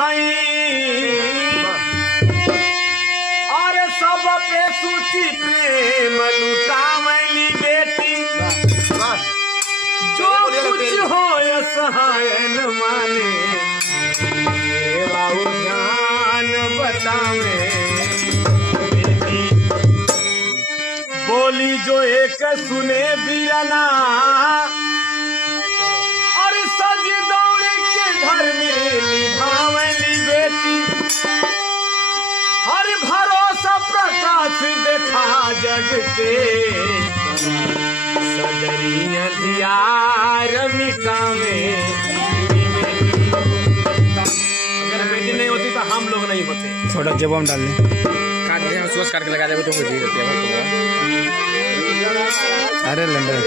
हई और सब पे सूची प्रेम लुटावली बेटी जो कुछ हो सहाय न माने ध्यान बतावे बेटी बोली जो एक सुने बीरना और सज दौड़ के घर में निभावली बेटी हर भरोसा प्रकाश देखा जग के सदरी अंधियार मिटावे अगर बेटी नहीं होती तो हम लोग नहीं होते। छोटा जब हम डाल दें काट दे हम सोच काट के लगा देंगे तो मुझे रहती है। अरे लंडन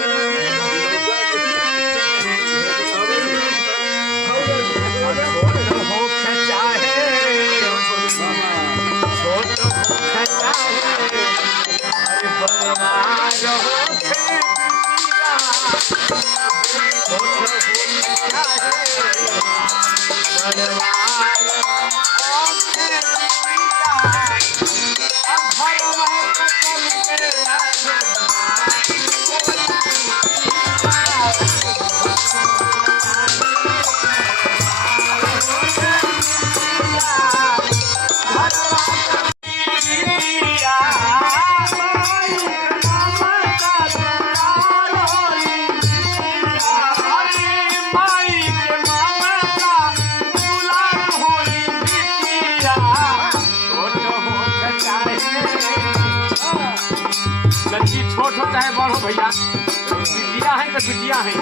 लड़की छोट हो चाहे बड़ हो भैया बिटिया है तो बिटिया है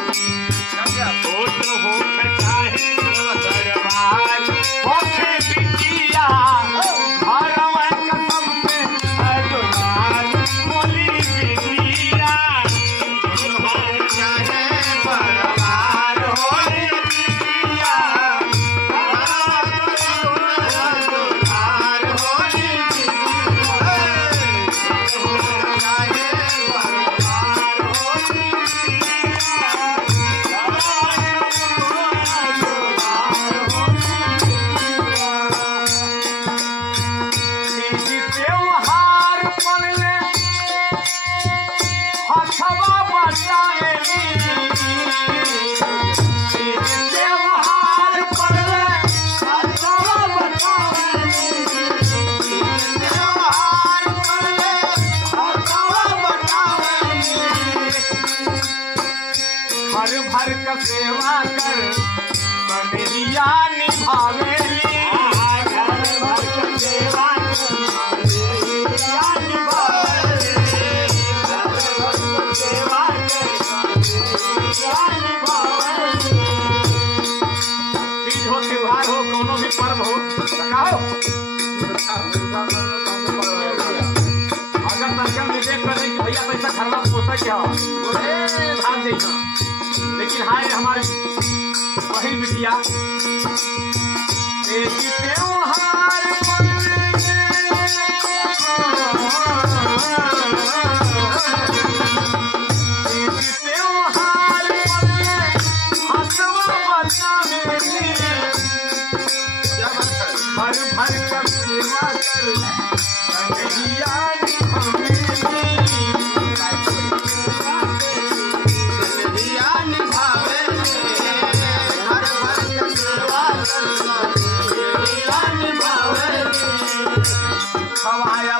छोट हो चाहे दरबार होखे बिटिया घर में कसम पे अजोलाल बोली बिटिया हो चाहे दरबार होखे बिटिया भर का सेवा कर बनेरिया निभावेली घर भर का सेवा कर बनेरिया निभावेली घर भर का सेवा कर बनेरिया निभावेली। तीज हो त्योहार हो कोनो भी पर्व हो बताओ अगर दर्शन विवेक कर कि भैया पैसा खरना पोसा क्या बोले भाग जाइए लेकिन हाय हमारे बहन बिटिया त्योहार भर भर कर सेवा हवाया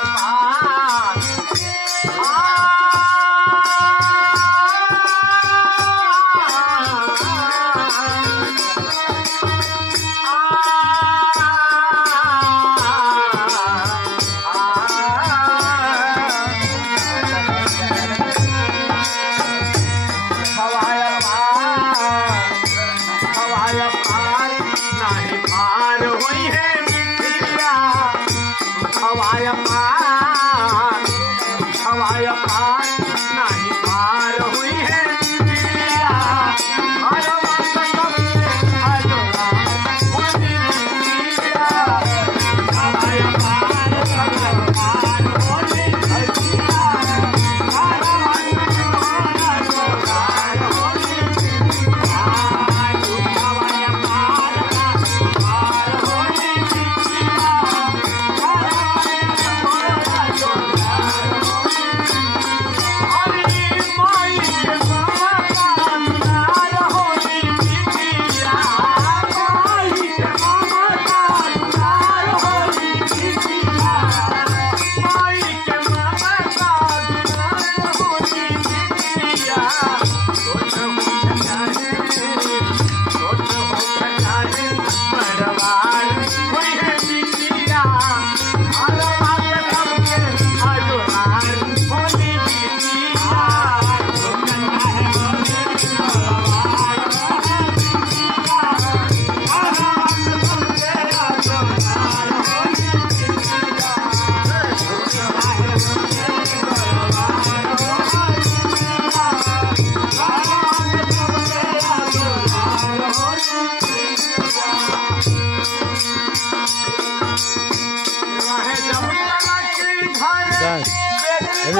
हम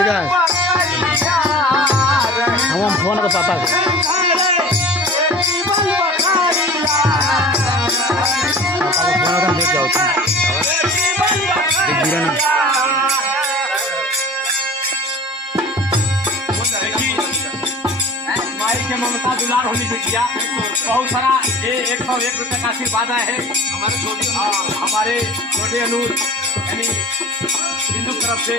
फोन कर पापा को फोन देख जाओ देख ना माई के ममता दुलार होनी बिटिया बहुत सारा ये 101 रुपये का आशीर्वाद है हमारे छोटे अनूर यानी बिंदु तरफ से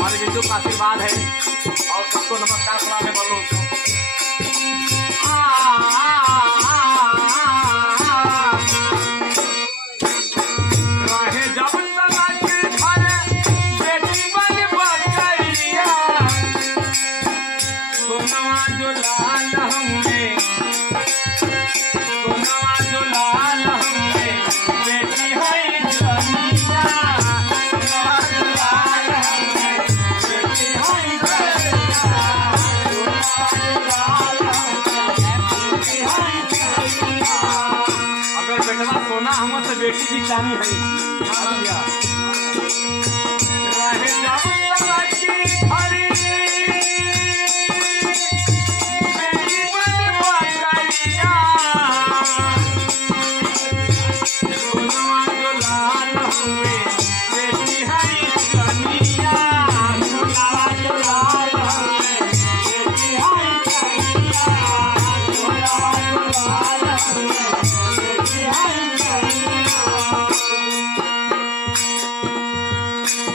हमारे बिंदु का आशीर्वाद है और सबको नमस्कार सलाम है बोलो सोना हम तो बेटी की चानी है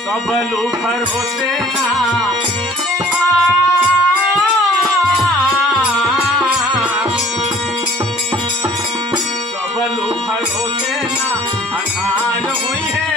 सब लूफर होते ना सब लूफर होते ना अनार हुई है